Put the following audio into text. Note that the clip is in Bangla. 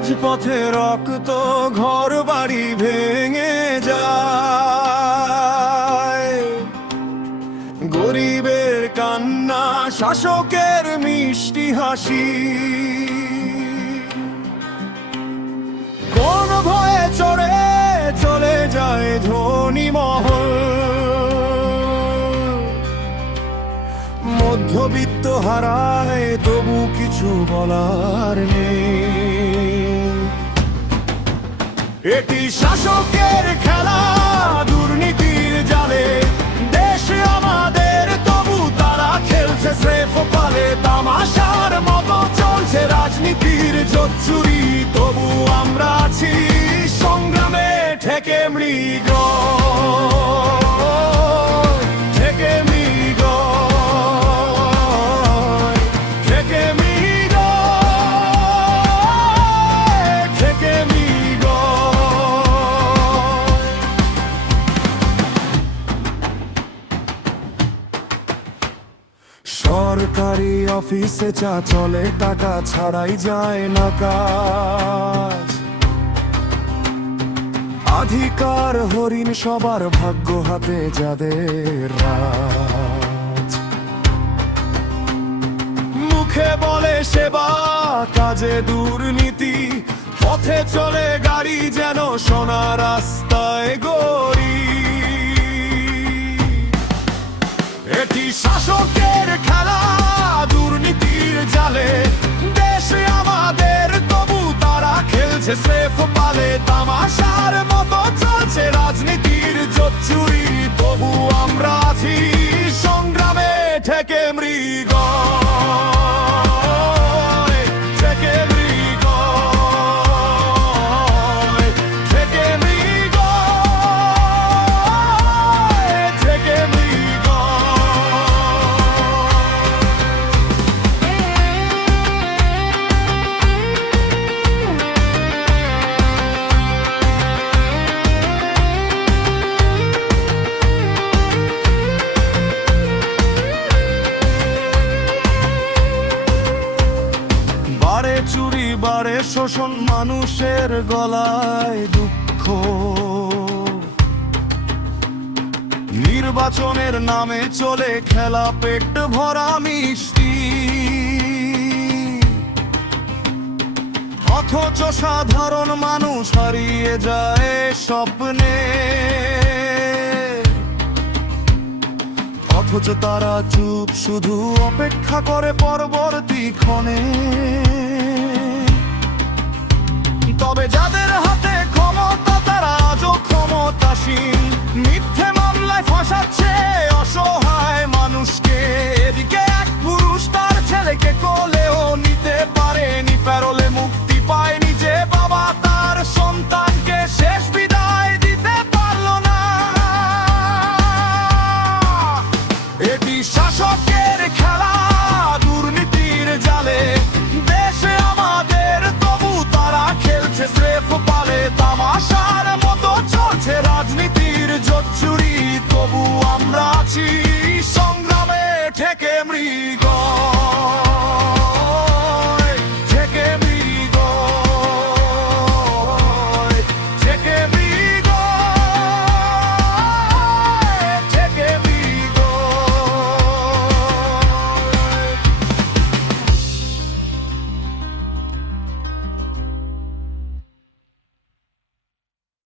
রাজপথে রক্ত ঘর বাড়ি ভেঙে যায়, গরিবের কান্না শাসকের মিষ্টি হাসি। কোন ভয়ে চড়ে চলে যায় ধনী মহল, মধ্যবিত্ত হারায় তবু কিছু বলার নেই। এটি শাসকের খেলা, দুর্নীতির জালে দেশে আমাদের, তবু তারা খেলছে স্রেফ পালে। তামাশার মতো চলছে রাজনীতির জোচ্চুরি, তবু আমরা আছি সংগ্রামে ঠেকে মৃগ। সরকারি অফিসে চা চলে, টাকা ছাড়াই যায় না কাজ। অধিকার হরিণ সবার, ভাগ্য হাতে যাদের রাজ। মুখে বলে সেবা, কাজে দুর্নীতি, পথে চলে গাড়ি যেন সোনা রাস্তায় গড়ি। এটি শাসকের খেলা, দুর্নীতির জালে দেশে আমাদের, তবু তারা খেলছে স্রেফ পালে। তামাশার মতো চলছে রাজনীতির জোচ্চুরি, তবু আমরা আছি সংগ্রামে ঠেকে মৃগ। চুরি বাড়ে শোষণ, মানুষের গলায় দুঃখ। নির্বাচনের নামে চলে খেলা, পেট ভরা মিষ্টি, অথচ সাধারণ মানুষ হারিয়ে যায় স্বপ্নে। অথচ তারা চুপ, শুধু অপেক্ষা করে পরবর্তী ক্ষণে। তবে যাদের হাতে ক্ষমতা, তারা আজও ক্ষমতাসীন, মিথ্যে মামলায় ফাঁসাচ্ছে অসহায় মানুষকে। এদিকে এক পুরুষ তার ছেলেকে কোলেও নিতে পারেনি, প্যারোলে মুক্তি পায়নি যে বাবা, তার সন্তানকে শেষ বিদায় দিতে পারলো না। এটি শাসকের খেলা, দুর্নীতির জালে দেশে আমাদের, তবু তারা খেলছে স্রেফ পালে। তামাশার মতো চলছে রাজনীতির জোচ্চুরি, তবু আমরা আছি সংগ্রামে ঠেকে মৃগ।